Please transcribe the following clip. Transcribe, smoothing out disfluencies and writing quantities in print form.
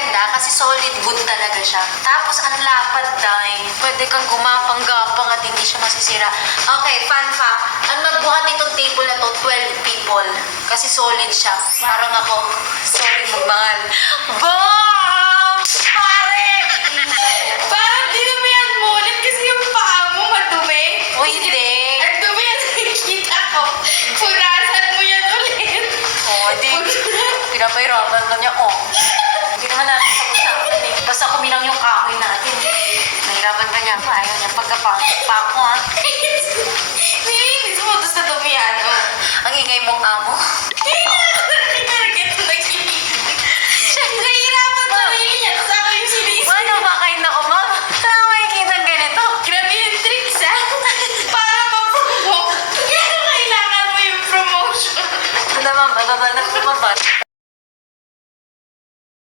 maganda kasi solid wood talaga siya. Tapos ang lapad dahil pwede kang gumapang-gapang at hindi siya masisira. Okay, fun fact. Ang magbuhat nitong table na to, 12 people. Kasi solid siya. Parang ako, sorry magmahal. Bam! Pare! Parang dinumihan mo ulit kasi yung paa mo madumi. O hindi. Ang dumi yan nakikita ko. Punasan mo yan ulit. O, di. Pinapahirapan na niya, oh. Hindi naman natin pag-usapan eh. Basta kuminang yung kahoy natin. Nahirapan ka niya. Ayaw niya pagkapasok pa ako, ha? Nilinis mo doon sa dumihan. Oh. Ang ingay mong amo. Nahihirapan sa sarili niya. Tapos ako yung sinisip. Ano ba kayo na umam? Saan makikita ganito? Grabe yung tricks, ha? Para ma-promote. Kaya kailangan mo yung promotion. Ano naman, bababa na